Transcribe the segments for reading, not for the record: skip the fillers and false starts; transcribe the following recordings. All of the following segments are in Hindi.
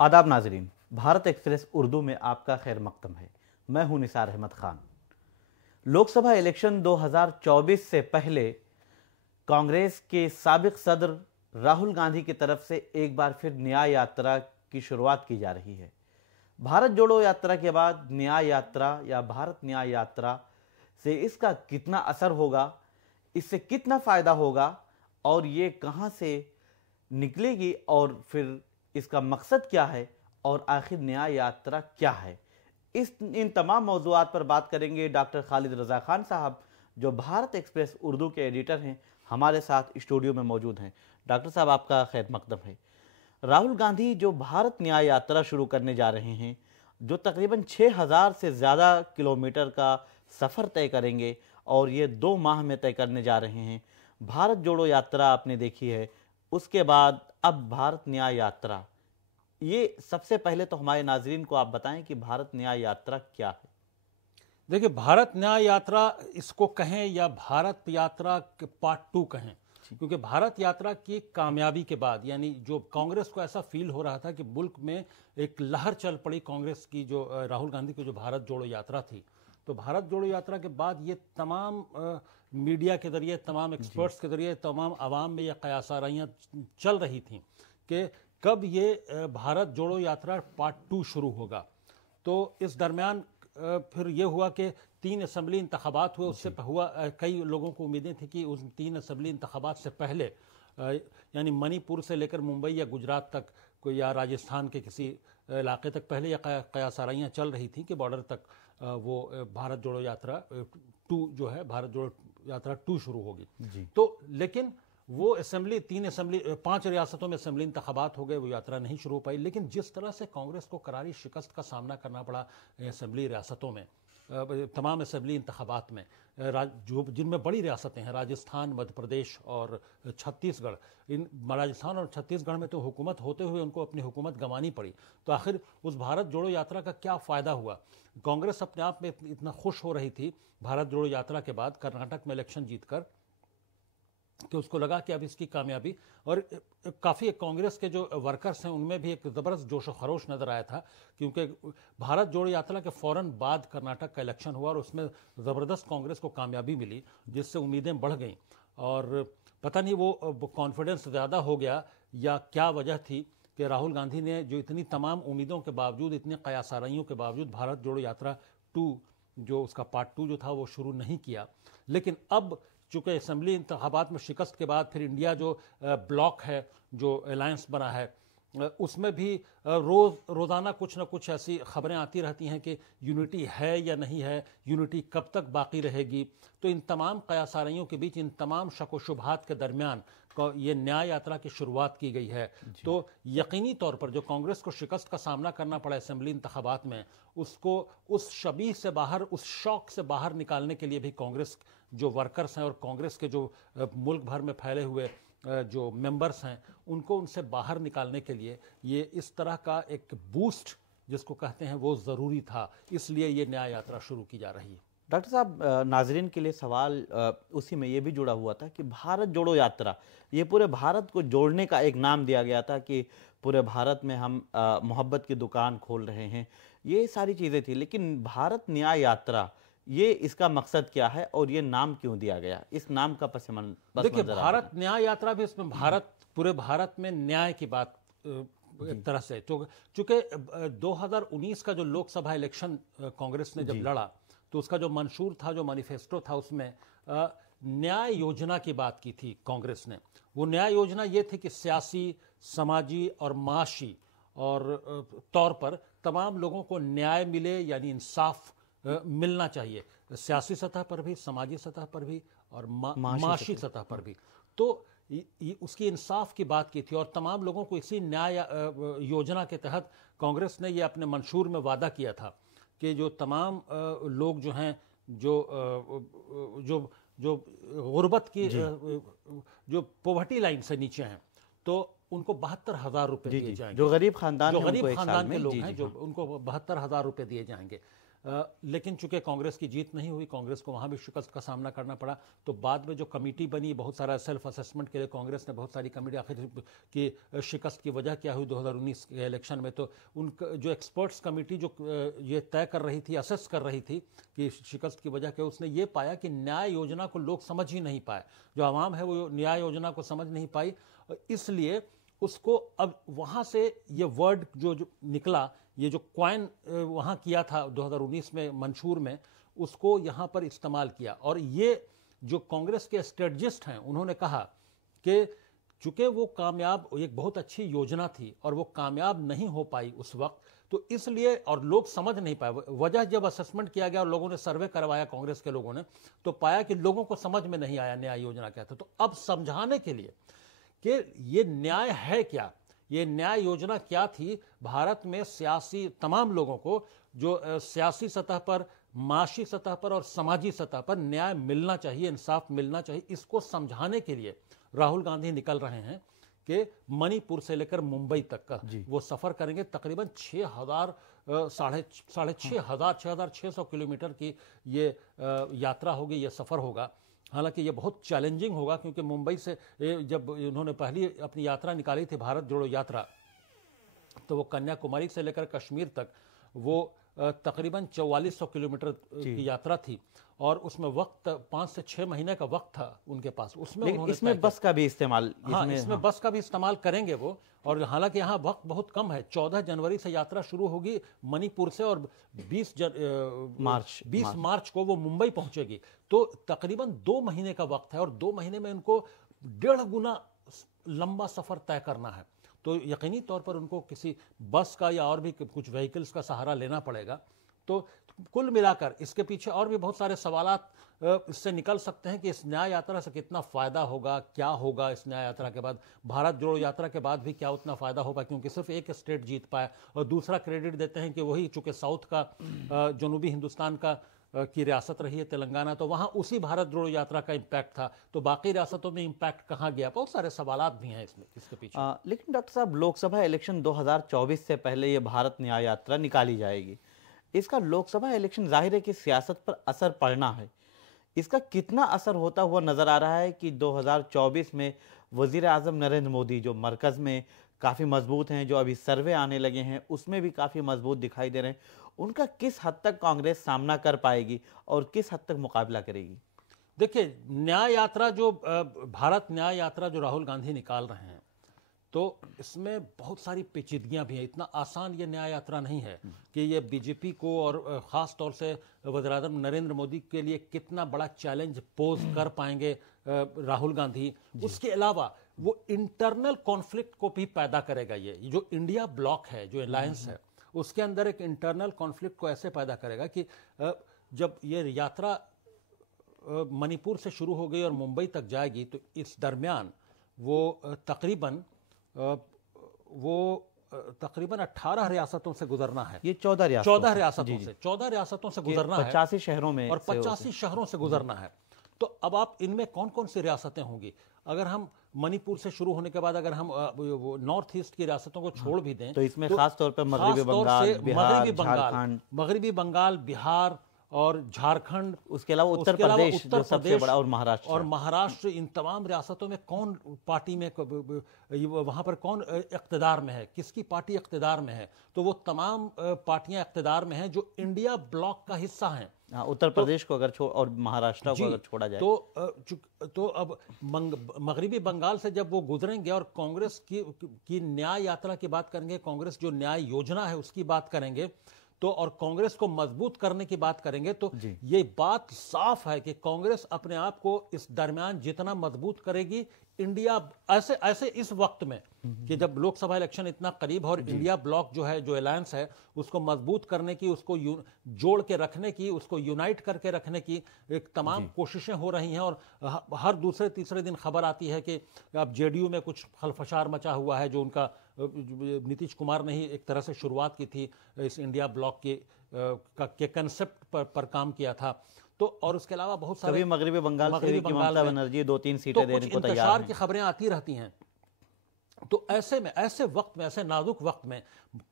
आदाब नाजरीन, भारत एक्सप्रेस उर्दू में आपका खैर मकदम है। मैं हूं निसार अहमद खान। लोकसभा इलेक्शन 2024 से पहले कांग्रेस के साबिक सदर राहुल गांधी की तरफ से एक बार फिर न्याय यात्रा की शुरुआत की जा रही है। भारत जोड़ो यात्रा के बाद न्याय यात्रा या भारत न्याय यात्रा से इसका कितना असर होगा, इससे कितना फायदा होगा और ये कहां से निकलेगी और फिर इसका मकसद क्या है और आखिर न्याय यात्रा क्या है, इन तमाम मौज़ूआत पर बात करेंगे। डॉक्टर खालिद रज़ा खान साहब जो भारत एक्सप्रेस उर्दू के एडिटर हैं, हमारे साथ स्टूडियो में मौजूद हैं। डॉक्टर साहब, आपका खैर मकदम है। राहुल गांधी जो भारत न्याय यात्रा शुरू करने जा रहे हैं, जो तकरीबन 6000 से ज़्यादा किलोमीटर का सफ़र तय करेंगे और ये 2 माह में तय करने जा रहे हैं। भारत जोड़ो यात्रा आपने देखी है, उसके बाद अब भारत न्याय यात्रा। ये सबसे पहले तो हमारे नाजरीन को आप बताएं कि भारत न्याय यात्रा क्या है। देखिए, भारत न्याय यात्रा इसको कहें या भारत यात्रा के पार्ट 2 कहें, क्योंकि भारत यात्रा की कामयाबी के बाद, यानी जो कांग्रेस को ऐसा फील हो रहा था कि मुल्क में एक लहर चल पड़ी कांग्रेस की, जो राहुल गांधी की जो भारत जोड़ो यात्रा थी, तो भारत जोड़ो यात्रा के बाद ये तमाम मीडिया के जरिए, तमाम एक्सपर्ट्स के जरिए, तमाम आवाम में यह कयासाराइयाँ चल रही थीं कि कब ये भारत जोड़ो यात्रा पार्ट 2 शुरू होगा। तो इस दरमियान फिर ये हुआ कि 3 असम्बली इंतखाबात हुए। उससे हुआ कई लोगों को उम्मीदें थी कि उस 3 असम्बली इंतखाबात से पहले, यानी मणिपुर से लेकर मुंबई या गुजरात तक कोई या राजस्थान के किसी इलाके तक पहले या कयासाराइयाँ चल रही थी कि बॉर्डर तक वो भारत जोड़ो यात्रा 2 जो है, भारत जोड़ो यात्रा 2 शुरू होगी। तो लेकिन वो असेंबली 5 रियासतों में असेंबली इंतखाबात हो गए, वो यात्रा नहीं शुरू हो पाई। लेकिन जिस तरह से कांग्रेस को करारी शिकस्त का सामना करना पड़ा असेंबली रियासतों में, तमाम असेंबली इंतखाबात में, जो जिनमें बड़ी रियासतें हैं, राजस्थान, मध्य प्रदेश और छत्तीसगढ़, इन राजस्थान और छत्तीसगढ़ में तो हुकूमत होते हुए उनको अपनी हुकूमत गंवानी पड़ी। तो आखिर उस भारत जोड़ो यात्रा का क्या फ़ायदा हुआ? कांग्रेस अपने आप में इतना खुश हो रही थी भारत जोड़ो यात्रा के बाद कर्नाटक में इलेक्शन जीतकर कि उसको लगा कि अब इसकी कामयाबी, और काफ़ी कांग्रेस के जो वर्कर्स हैं उनमें भी एक ज़बरदस्त जोश व खरोश नज़र आया था, क्योंकि भारत जोड़ो यात्रा के फ़ौरन बाद कर्नाटक का इलेक्शन हुआ और उसमें ज़बरदस्त कांग्रेस को कामयाबी मिली, जिससे उम्मीदें बढ़ गईं। और पता नहीं वो कॉन्फिडेंस ज़्यादा हो गया या क्या वजह थी कि राहुल गांधी ने जो इतनी तमाम उम्मीदों के बावजूद, इतने कयासाराइयों के बावजूद भारत जोड़ो यात्रा 2 जो उसका पार्ट 2 जो था वो शुरू नहीं किया। लेकिन अब चूँकि असम्बली इंतखाबात में शिकस्त के बाद फिर इंडिया जो ब्लॉक है, जो अलायंस बना है, उसमें भी रोज़ाना कुछ ना कुछ ऐसी खबरें आती रहती हैं कि यूनिटी है या नहीं है, यूनिटी कब तक बाकी रहेगी। तो इन तमाम कयासाराइयों के बीच, इन तमाम शक व शुबहात के दरमियान ये न्याय यात्रा की शुरुआत की गई है। तो यकीनी तौर पर जो कांग्रेस को शिकस्त का सामना करना पड़ा असेंबली इंतखाबात में, उसको उस शबीह से बाहर, उस शौक से बाहर निकालने के लिए भी कांग्रेस जो वर्कर्स हैं और कांग्रेस के जो मुल्क भर में फैले हुए जो मेंबर्स हैं, उनको उनसे बाहर निकालने के लिए ये इस तरह का एक बूस्ट जिसको कहते हैं वो ज़रूरी था। इसलिए ये न्याय यात्रा शुरू की जा रही है। डॉक्टर साहब, नाजरीन के लिए सवाल उसी में ये भी जुड़ा हुआ था कि भारत जोड़ो यात्रा, ये पूरे भारत को जोड़ने का एक नाम दिया गया था कि पूरे भारत में हम मोहब्बत की दुकान खोल रहे हैं, ये सारी चीज़ें थी। लेकिन भारत न्याय यात्रा, ये इसका मकसद क्या है और ये नाम क्यों दिया गया? इस नाम का देखिए, भारत न्याय यात्रा भी, इसमें भारत, पूरे भारत में न्याय की बात एक तरह से, चूंकि 2019 का जो लोकसभा इलेक्शन कांग्रेस ने जब लड़ा, तो उसका जो मंशूर था, जो मैनिफेस्टो था, उसमें न्याय योजना की बात की थी कांग्रेस ने। वो न्याय योजना ये थी कि सियासी, समाजी और माशी और तौर पर तमाम लोगों को न्याय मिले, यानी इंसाफ मिलना चाहिए, सियासी सतह पर भी, समाजी सतह पर भी और माशी सतह पर भी। तो उसकी इंसाफ की बात की थी और तमाम लोगों को इसी न्याय योजना के तहत कांग्रेस ने ये अपने मंशूर में वादा किया था कि जो तमाम लोग जो हैं, जो गुर्बत की, जो पॉवर्टी लाइन से नीचे हैं, तो उनको 72,000 रुपये दिए जाएंगे। जो गरीब खानदान के लोग हैं, जो उनको 72,000 रुपये दिए जाएंगे। लेकिन चूंकि कांग्रेस की जीत नहीं हुई, कांग्रेस को वहां भी शिकस्त का सामना करना पड़ा। तो बाद में जो कमेटी बनी, बहुत सारा सेल्फ असेसमेंट के लिए कांग्रेस ने बहुत सारी कमेटी, आखिर की शिकस्त की वजह क्या हुई 2019 के इलेक्शन में, तो उन जो एक्सपर्ट्स कमेटी जो ये तय कर रही थी, असेस कर रही थी कि शिकस्त की वजह क्या, उसने ये पाया कि न्याय योजना को लोग समझ ही नहीं पाए, जो आवाम है वो न्याय योजना को समझ नहीं पाई, इसलिए उसको अब वहां से ये वर्ड जो निकला, ये जो क्वाइन वहां किया था 2019 में मंशूर में, उसको यहां पर इस्तेमाल किया। और ये जो कांग्रेस के स्ट्रेटजिस्ट हैं, उन्होंने कहा कि चूंकि वो कामयाब, एक बहुत अच्छी योजना थी और वो कामयाब नहीं हो पाई उस वक्त, तो इसलिए, और लोग समझ नहीं पाए, वजह जब असेसमेंट किया गया और लोगों ने सर्वे करवाया कांग्रेस के लोगों ने, तो पाया कि लोगों को समझ में नहीं आया न्याय योजना क्या था। तो अब समझाने के लिए कि ये न्याय है क्या, ये न्याय योजना क्या थी, भारत में सियासी तमाम लोगों को, जो सियासी सतह पर, माशी सतह पर और समाजी सतह पर न्याय मिलना चाहिए, इंसाफ मिलना चाहिए, इसको समझाने के लिए राहुल गांधी निकल रहे हैं कि मणिपुर से लेकर मुंबई तक का वो सफर करेंगे। तकरीबन 6,000 साढ़े 6,600 किलोमीटर की ये यात्रा होगी, ये सफर होगा। हालांकि ये बहुत चैलेंजिंग होगा, क्योंकि मुंबई से जब उन्होंने पहली अपनी यात्रा निकाली थी, भारत जोड़ो यात्रा, तो वो कन्याकुमारी से लेकर कश्मीर तक वो तकरीबन 4400 किलोमीटर की यात्रा थी, और उसमें वक्त 5 से 6 महीने का वक्त था उनके पास। उसमें उन्होंने इसमें बस का भी इस्तेमाल, इसमें बस का भी इस्तेमाल करेंगे वो। और हालांकि यहाँ वक्त बहुत कम है, 14 जनवरी से यात्रा शुरू होगी मणिपुर से, और 20 मार्च को वो मुंबई पहुंचेगी। तो तकरीबन 2 महीने का वक्त है, और 2 महीने में उनको 1.5 गुना लंबा सफर तय करना है। तो यकीनी तौर पर उनको किसी बस का या और भी कुछ व्हीकल्स का सहारा लेना पड़ेगा। तो कुल मिलाकर इसके पीछे और भी बहुत सारे सवालात इससे निकल सकते हैं कि इस न्याय यात्रा से कितना फायदा होगा, क्या होगा इस न्याय यात्रा के बाद, भारत जोड़ो यात्रा के बाद भी क्या उतना फायदा होगा, क्योंकि सिर्फ एक स्टेट जीत पाया। और दूसरा क्रेडिट देते हैं कि वही चूंकि साउथ का, जनूबी हिंदुस्तान का की रियासत रही है तेलंगाना, तो वहां उसी भारत जोड़ो यात्रा का इम्पैक्ट था, तो बाकी रियासतों में इम्पैक्ट कहां गया, बहुत सारे सवालात भी हैं इसमें, इसके पीछे। लेकिन डॉक्टर साहब, लोकसभा इलेक्शन 2024 से पहले ये भारत न्याय यात्रा निकाली जाएगी, इसका लोकसभा इलेक्शन जाहिर है कि सियासत पर असर पड़ना है, इसका कितना असर होता हुआ नजर आ रहा है कि 2024 में वजीर आजम नरेंद्र मोदी, जो मरकज में काफ़ी मजबूत हैं, जो अभी सर्वे आने लगे हैं उसमें भी काफ़ी मजबूत दिखाई दे रहे हैं, उनका किस हद तक कांग्रेस सामना कर पाएगी और किस हद तक मुकाबला करेगी? देखिए, न्याय यात्रा जो भारत न्याय यात्रा जो राहुल गांधी निकाल रहे हैं, तो इसमें बहुत सारी पेचीदगियां भी हैं। इतना आसान ये न्याय यात्रा नहीं है कि ये बीजेपी को और ख़ास तौर से वज़ीर आज़म नरेंद्र मोदी के लिए कितना बड़ा चैलेंज पोज कर पाएंगे राहुल गांधी। उसके अलावा वो इंटरनल कॉन्फ्लिक्ट को भी पैदा करेगा। ये जो इंडिया ब्लॉक है, जो अलायंस है, उसके अंदर एक इंटरनल कॉन्फ्लिक्ट को ऐसे पैदा करेगा कि जब ये यात्रा मणिपुर से शुरू हो गई और मुंबई तक जाएगी, तो इस दरमियान वो तकरीबन 18 रियासतों से गुजरना है। ये 14 रियासतों से गुजरना है, 85 शहरों में, और 85 शहरों से गुजरना है। तो अब आप इनमें कौन कौन सी रियासतें होंगी? अगर हम मणिपुर से शुरू होने के बाद अगर हम वो नॉर्थ ईस्ट की रियासतों को छोड़ भी दें, तो इसमें खास तौर पर मगरबी बंगाल, बिहार और झारखंड, उसके अलावा उत्तर प्रदेश जो सबसे बड़ा, और महाराष्ट्र, इन तमाम रियासतों में कौन पार्टी में, वहां पर कौन इख्तिदार में है, किसकी पार्टी इख्तिदार में है? तो वो तमाम पार्टियां इख्तिदार में हैं जो इंडिया ब्लॉक का हिस्सा हैं। उत्तर प्रदेश को अगर और महाराष्ट्र को अगर छोड़ा जाए, तो अब मगरबी बंगाल से जब वो गुजरेंगे और कांग्रेस की न्याय यात्रा की बात करेंगे, कांग्रेस जो न्याय योजना है उसकी बात करेंगे, तो और कांग्रेस को मजबूत करने की बात करेंगे, तो ये बात साफ है कि कांग्रेस अपने आप को इस दरमियान जितना मजबूत करेगी, इंडिया ऐसे इस वक्त में कि जब लोकसभा इलेक्शन इतना करीब है और इंडिया ब्लॉक जो है, जो अलायंस है, उसको मजबूत करने की, उसको जोड़ के रखने की, उसको यूनाइट करके रखने की एक तमाम कोशिशें हो रही हैं। और हर दूसरे तीसरे दिन खबर आती है कि अब जेडीयू में कुछ खलफशार मचा हुआ है, जो उनका नीतीश कुमार ने ही एक तरह से शुरुआत की थी, इस इंडिया ब्लॉक के कंसेप्ट पर काम किया था। तो और उसके अलावा बहुत सारे मगरबी बंगाल से ममता बनर्जी 2-3 सीटें देने को तैयार हैं। की खबरें आती रहती हैं। तो ऐसे में, ऐसे वक्त में, ऐसे नाजुक वक्त में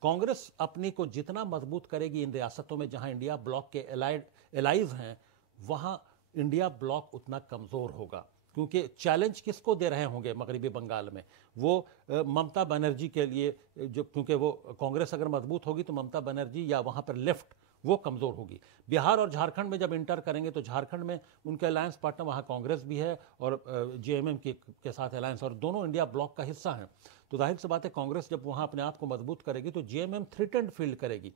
कांग्रेस अपनी को जितना मजबूत करेगी इन रियासतों में जहां इंडिया ब्लॉक के एलाइज हैं, वहां इंडिया ब्लॉक उतना कमजोर होगा। क्योंकि चैलेंज किसको दे रहे होंगे मगरबी बंगाल में? वो ममता बनर्जी के लिए, जो क्योंकि वो कांग्रेस अगर मजबूत होगी तो ममता बनर्जी या वहां पर लेफ्ट वो कमजोर होगी। बिहार और झारखंड में जब इंटर करेंगे तो झारखंड में उनके अलायंस पार्टनर वहां कांग्रेस भी है और जेएमएम के साथ अलायंस, और दोनों इंडिया ब्लॉक का हिस्सा हैं। तो जाहिर सी बात है कांग्रेस जब वहां अपने आप को मजबूत करेगी तो जेएमएम थ्रेटेंड फील करेगी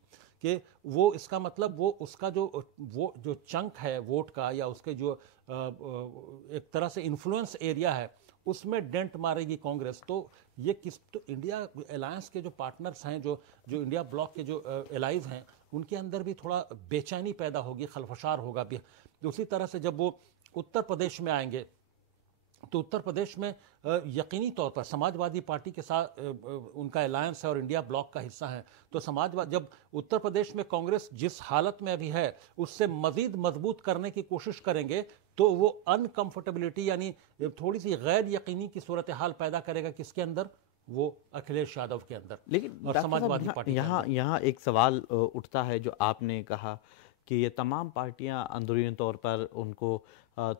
कि वो, इसका मतलब वो उसका जो चंक है वोट का, या उसके जो एक तरह से इन्फ्लुएंस एरिया है, उसमें डेंट मारेगी कांग्रेस। तो ये तो इंडिया अलायंस के जो पार्टनर्स हैं, जो इंडिया ब्लॉक के जो एलाइज हैं, उनके अंदर भी थोड़ा बेचैनी पैदा होगी, खलफशार होगा भी। उसी तरह से जब वो उत्तर प्रदेश में आएंगे तो उत्तर प्रदेश में यकीनी तौर पर समाजवादी पार्टी के साथ उनका अलायंस है और इंडिया ब्लॉक का हिस्सा है। तो जब उत्तर प्रदेश में कांग्रेस जिस हालत में अभी है उससे मजीद मजबूत करने की कोशिश करेंगे तो वो अनकंफर्टेबिलिटी, यानी थोड़ी सी गैर यकीनी की सूरत हाल पैदा करेगा किसके अंदर? वो अखिलेश यादव के अंदर। लेकिन और समाजवादी पार्टी यहाँ एक सवाल उठता है जो आपने कहा कि ये तमाम पार्टियां अंदरूनी तौर पर उनको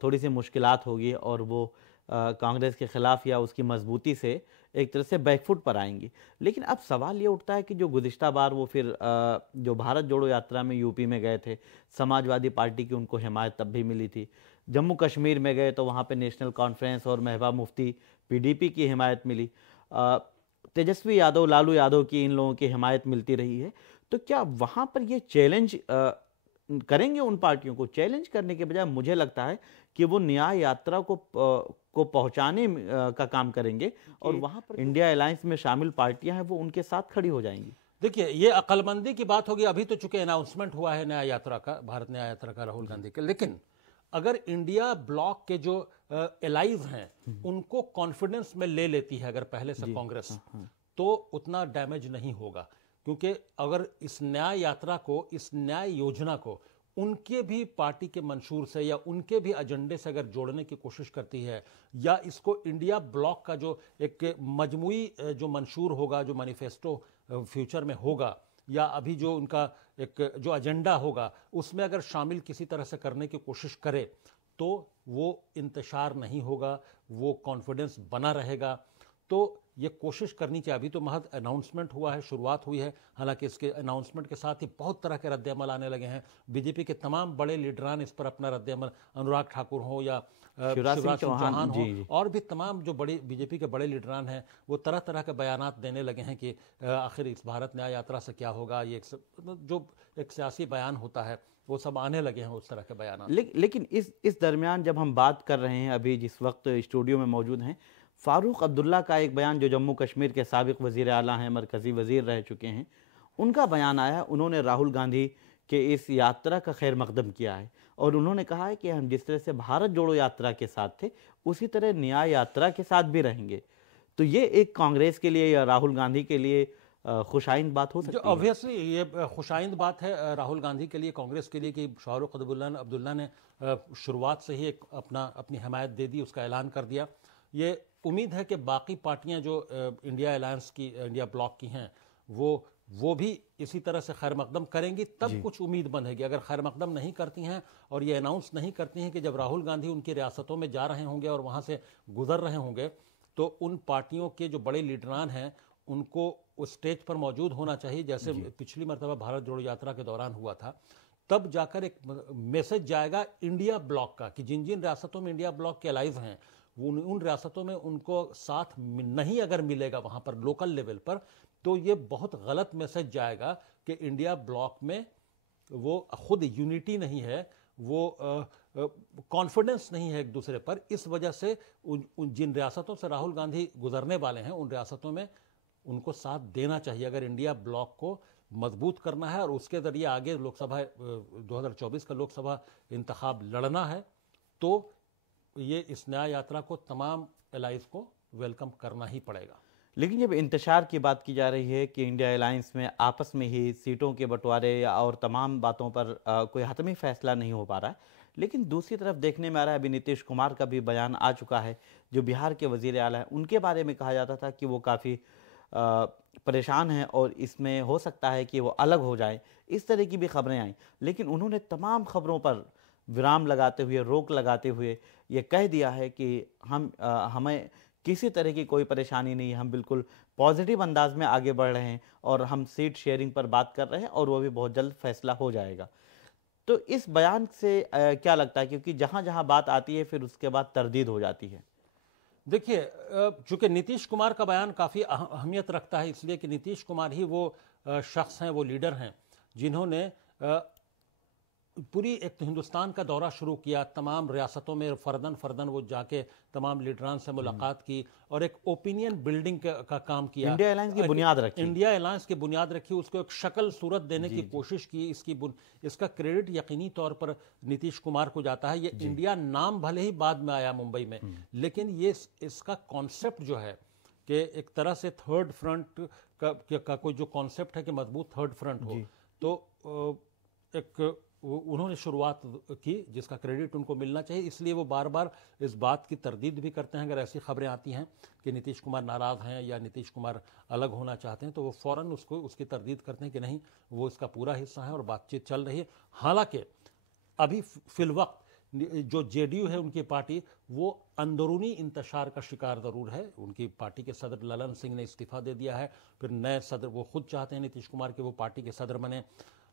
थोड़ी सी मुश्किलात होगी और वो कांग्रेस के खिलाफ या उसकी मजबूती से एक तरह से बैकफुट पर आएंगी। लेकिन अब सवाल ये उठता है कि जो गुज़िश्ता बार वो फिर जो भारत जोड़ो यात्रा में यूपी में गए थे, समाजवादी पार्टी की उनको हिमायत तब भी मिली थी। जम्मू कश्मीर में गए तो वहाँ पे नेशनल कॉन्फ्रेंस और महबूबा मुफ्ती पीडीपी की हिमायत मिली। तेजस्वी यादव, लालू यादव की, इन लोगों की हिमायत मिलती रही है। तो क्या वहाँ पर ये चैलेंज करेंगे? उन पार्टियों को चैलेंज करने के बजाय मुझे लगता है कि वो न्याय यात्रा को पहुंचाने का काम करेंगे और वहां पर इंडिया अलायंस में शामिल पार्टियां हैं वो उनके साथ खड़ी हो जाएंगी। देखिए, ये अक्लमंदी की बात होगी। अभी तो चूंकि अनाउंसमेंट हुआ है न्याय यात्रा का, भारत न्याय यात्रा का राहुल गांधी के, लेकिन अगर इंडिया ब्लॉक के जो एलाइज हैं उनको कॉन्फिडेंस में ले लेती है अगर पहले से कांग्रेस, तो उतना डैमेज नहीं होगा। क्योंकि अगर इस न्याय यात्रा को, इस न्याय योजना को उनके भी पार्टी के मंशूर से या उनके भी एजेंडे से अगर जोड़ने की कोशिश करती है, या इसको इंडिया ब्लॉक का जो एक मजमूई जो मंशूर होगा, जो मैनिफेस्टो फ्यूचर में होगा, या अभी जो उनका एक जो एजेंडा होगा, उसमें अगर शामिल किसी तरह से करने की कोशिश करे तो वो इंतशार नहीं होगा, वो कॉन्फिडेंस बना रहेगा। तो ये कोशिश करनी चाहिए। अभी तो महज अनाउंसमेंट हुआ है, शुरुआत हुई है। हालांकि इसके अनाउंसमेंट के साथ ही बहुत तरह के रद्द-ए-अमल आने लगे हैं। बीजेपी के तमाम बड़े लीडरान इस पर अपना रद्द-ए-अमल, अनुराग ठाकुर हो या शिवराज सिंह चौहान हो, और भी तमाम जो बड़ी बीजेपी के बड़े लीडरान हैं, वो तरह तरह के बयानात देने लगे हैं कि आखिर इस भारत न्याय यात्रा से क्या होगा। ये जो एक सियासी बयान होता है वो सब आने लगे हैं, उस तरह के बयान। लेकिन इस दरमियान जब हम बात कर रहे हैं, अभी जिस वक्त स्टूडियो में मौजूद हैं, फारूक अब्दुल्ला का एक बयान, जो जम्मू कश्मीर के साबिक वज़ीर आला हैं, मरकज़ी वज़ीर रह चुके हैं, उनका बयान आया है। उन्होंने राहुल गांधी के इस यात्रा का खैर मकदम किया है और उन्होंने कहा है कि हम जिस तरह से भारत जोड़ो यात्रा के साथ थे उसी तरह न्याय यात्रा के साथ भी रहेंगे। तो ये एक कांग्रेस के लिए या राहुल गांधी के लिए खुशाइंद बात हो सकती है। ऑब्वियसली ये खुशाइंद बात है राहुल गांधी के लिए, कांग्रेस के लिए, कि फारूक अब्दुल्ला ने शुरुआत से ही अपनी हिमायत दे दी, उसका ऐलान कर दिया। ये उम्मीद है कि बाकी पार्टियां जो इंडिया अलायंस की, इंडिया ब्लॉक की हैं, वो भी इसी तरह से खैर मकदम करेंगी, तब कुछ उम्मीद बंधेगी। अगर खैर मकदम नहीं करती हैं और ये अनाउंस नहीं करती हैं कि जब राहुल गांधी उनकी रियासतों में जा रहे होंगे और वहां से गुजर रहे होंगे, तो उन पार्टियों के जो बड़े लीडरान हैं उनको उस स्टेज पर मौजूद होना चाहिए, जैसे पिछली मरतबा भारत जोड़ो यात्रा के दौरान हुआ था। तब जाकर एक मैसेज जाएगा इंडिया ब्लॉक का कि जिन जिन रियासतों में इंडिया ब्लॉक के अलाइज हैं, उन रियासतों में उनको साथ नहीं अगर मिलेगा वहां पर लोकल लेवल पर, तो ये बहुत गलत मैसेज जाएगा कि इंडिया ब्लॉक में वो खुद यूनिटी नहीं है, वो कॉन्फिडेंस नहीं है एक दूसरे पर। इस वजह से जिन रियासतों से राहुल गांधी गुजरने वाले हैं उन रियासतों में उनको साथ देना चाहिए अगर इंडिया ब्लॉक को मजबूत करना है और उसके जरिए आगे लोकसभा 2024 का लोकसभा इंतखाब लड़ना है। तो ये इस न्याय यात्रा को तमाम एलाइंस को वेलकम करना ही पड़ेगा। लेकिन जब इंतशार की बात की जा रही है कि इंडिया अलायंस में आपस में ही सीटों के बंटवारे या और तमाम बातों पर कोई हतमी फैसला नहीं हो पा रहा है, लेकिन दूसरी तरफ देखने में आ रहा है, अभी नीतीश कुमार का भी बयान आ चुका है, जो बिहार के वजीर आला हैं, उनके बारे में कहा जाता था कि वो काफ़ी परेशान हैं और इसमें हो सकता है कि वो अलग हो जाए, इस तरह की भी खबरें आई। लेकिन उन्होंने तमाम खबरों पर विराम लगाते हुए, रोक लगाते हुए ये कह दिया है कि हमें किसी तरह की कोई परेशानी नहीं है, हम बिल्कुल पॉजिटिव अंदाज में आगे बढ़ रहे हैं और हम सीट शेयरिंग पर बात कर रहे हैं और वो भी बहुत जल्द फैसला हो जाएगा। तो इस बयान से क्या लगता है, क्योंकि जहां जहां बात आती है फिर उसके बाद तरदीद हो जाती है। देखिए, चूंकि नीतीश कुमार का बयान काफ़ी अहमियत रखता है, इसलिए कि नीतीश कुमार ही वो शख्स हैं, वो लीडर हैं जिन्होंने पूरी एक तो हिंदुस्तान का दौरा शुरू किया, तमाम रियासतों में फर्दन फर्दन वो जाके तमाम लीडरान से मुलाकात की और एक ओपिनियन बिल्डिंग का काम किया। इंडिया अलायंस की बुनियाद रखी, इंडिया अलायंस की बुनियाद रखी, उसको एक शक्ल सूरत देने की कोशिश की। इसका क्रेडिट यकीनी तौर पर नीतीश कुमार को जाता है। ये इंडिया नाम भले ही बाद में आया मुंबई में, लेकिन ये इसका कॉन्सेप्ट जो है कि एक तरह से थर्ड फ्रंट का कोई जो कॉन्सेप्ट है कि मजबूत थर्ड फ्रंट हो, तो एक उन्होंने शुरुआत की जिसका क्रेडिट उनको मिलना चाहिए। इसलिए वो बार बार इस बात की तरदीद भी करते हैं। अगर ऐसी खबरें आती हैं कि नीतीश कुमार नाराज़ हैं या नीतीश कुमार अलग होना चाहते हैं, तो वो फ़ौरन उसकी तरदीद करते हैं कि नहीं, वो इसका पूरा हिस्सा है और बातचीत चल रही है। हालांकि अभी फिलवक्त जो जेडीयू है, उनकी पार्टी, वो अंदरूनी इंतशार का शिकार ज़रूर है। उनकी पार्टी के सदर ललन सिंह ने इस्तीफ़ा दे दिया है, फिर नए सदर वो खुद चाहते हैं नीतीश कुमार के वो पार्टी के सदर बने।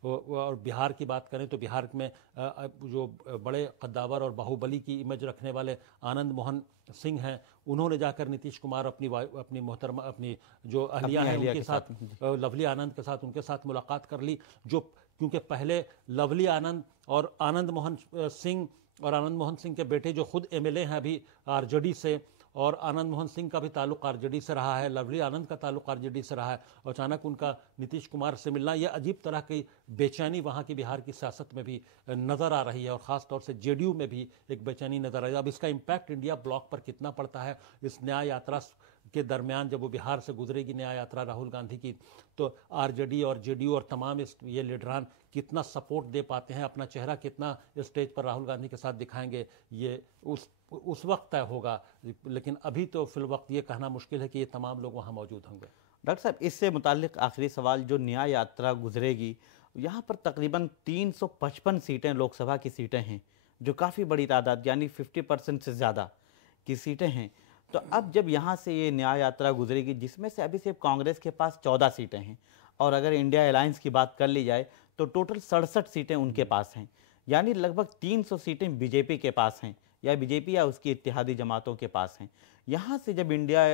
और बिहार की बात करें तो बिहार में जो बड़े कद्दावर और बाहुबली की इमेज रखने वाले आनंद मोहन सिंह हैं, उन्होंने जाकर नीतीश कुमार अपनी मोहतरमा अपनी जो अहलिया है उनके साथ, लवली आनंद के साथ, उनके साथ मुलाकात कर ली। जो क्योंकि पहले लवली आनंद और आनंद मोहन सिंह के बेटे जो खुद एमएलए हैं अभी आरजेडी से, और आनंद मोहन सिंह का भी ताल्लुक आरजेडी से रहा है, लवली आनंद का ताल्लुक आरजेडी से रहा है, और अचानक उनका नीतीश कुमार से मिलना, यह अजीब तरह की बेचैनी वहाँ की बिहार की सियासत में भी नज़र आ रही है और ख़ास तौर से जेडीयू में भी एक बेचैनी नज़र आ रही है। अब इसका इम्पैक्ट इंडिया ब्लॉक पर कितना पड़ता है, इस न्याय यात्रा के दरमियान जब वो बिहार से गुजरेगी न्याय यात्रा राहुल गांधी की, तो आरजेडी और जेडीयू और तमाम ये लीडरान कितना सपोर्ट दे पाते हैं, अपना चेहरा कितना स्टेज पर राहुल गांधी के साथ दिखाएंगे, ये उस वक्त तय होगा। लेकिन अभी तो फिल वक्त ये कहना मुश्किल है कि ये तमाम लोग वहाँ मौजूद होंगे। डॉक्टर साहब, इससे मुताल्लिक आखिरी सवाल, जो न्याय यात्रा गुजरेगी, यहाँ पर तकरीबन 355 सीटें लोकसभा की सीटें हैं, जो काफ़ी बड़ी तादाद, यानी 50% से ज़्यादा की सीटें हैं। तो अब जब यहाँ से ये न्याय यात्रा गुजरेगी, जिसमें से अभी सिर्फ कांग्रेस के पास 14 सीटें हैं, और अगर इंडिया अलायंस की बात कर ली जाए तो टोटल 67 सीटें उनके पास हैं, यानी लगभग 300 सीटें बीजेपी के पास हैं, या बीजेपी या उसकी इत्तेहादी जमातों के पास हैं। यहाँ से जब इंडिया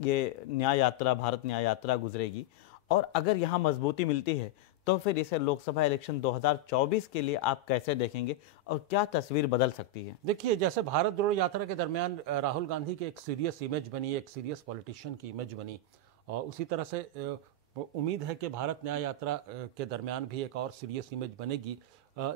ये न्याय यात्रा, भारत न्याय यात्रा गुजरेगी, और अगर यहाँ मजबूती मिलती है, तो फिर इसे लोकसभा इलेक्शन 2024 के लिए आप कैसे देखेंगे और क्या तस्वीर बदल सकती है? देखिए, जैसे भारत जोड़ो यात्रा के दरमियान राहुल गांधी की एक सीरियस इमेज बनी, एक सीरियस पॉलिटिशियन की इमेज बनी, और उसी तरह से उम्मीद है कि भारत न्याय यात्रा के दरमियान भी एक और सीरियस इमेज बनेगी।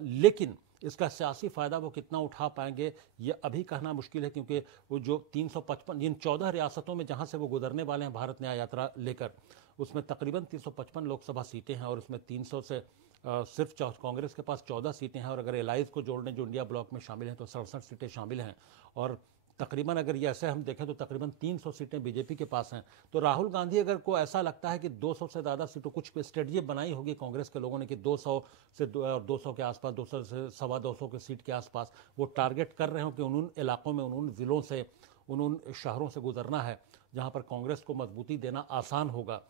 लेकिन इसका सियासी फ़ायदा वो कितना उठा पाएंगे, ये अभी कहना मुश्किल है, क्योंकि वो जो 355 जिन 14 रियासतों में जहाँ से वो गुजरने वाले हैं भारत न्याय यात्रा लेकर, उसमें तकरीबन 355 लोकसभा सीटें हैं, और उसमें 300 से सिर्फ कांग्रेस के पास 14 सीटें हैं, और अगर एलाइज को जोड़ने जो इंडिया ब्लॉक में शामिल हैं तो 67 सीटें शामिल हैं, और तकरीबन अगर ये ऐसे हम देखें तो तकरीबन 300 सीटें बीजेपी के पास हैं। तो राहुल गांधी अगर को ऐसा लगता है कि 200 से ज़्यादा सीटों, कुछ स्ट्रेटजी बनाई होगी कांग्रेस के लोगों ने कि 200 से 200 के आसपास, 200 से 225 के सीट के आसपास वो टारगेट कर रहे हो कि उन इलाकों में, उन ज़िलों से, उन शहरों से गुजरना है जहाँ पर कांग्रेस को मजबूती देना आसान होगा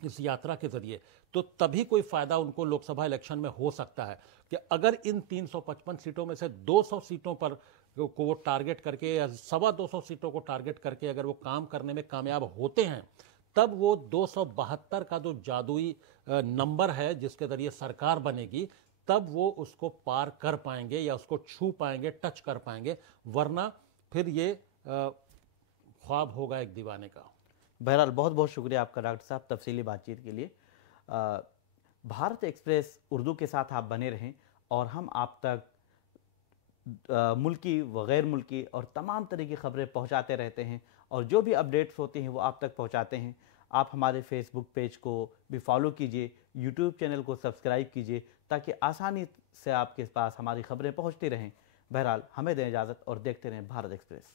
इस यात्रा के जरिए, तो तभी कोई फ़ायदा उनको लोकसभा इलेक्शन में हो सकता है कि अगर इन 355 सीटों में से 200 सीटों पर को वो टारगेट करके या 225 सीटों को टारगेट करके अगर वो काम करने में कामयाब होते हैं, तब वो 272 का जो जादुई नंबर है जिसके जरिए सरकार बनेगी, तब वो उसको पार कर पाएंगे या उसको छू पाएंगे, टच कर पाएंगे, वरना फिर ये ख्वाब होगा एक दीवाने का। बहरहाल बहुत बहुत शुक्रिया आपका डॉक्टर साहब तफसीली बातचीत के लिए। भारत एक्सप्रेस उर्दू के साथ आप बने रहें और हम आप तक मुल्की व गैर मुल्की और तमाम तरह की खबरें पहुंचाते रहते हैं, और जो भी अपडेट्स होती हैं वो आप तक पहुंचाते हैं। आप हमारे फेसबुक पेज को भी फॉलो कीजिए, यूट्यूब चैनल को सब्सक्राइब कीजिए, ताकि आसानी से आपके पास हमारी खबरें पहुंचती रहें। बहरहाल हमें दें इजाज़त और देखते रहें भारत एक्सप्रेस।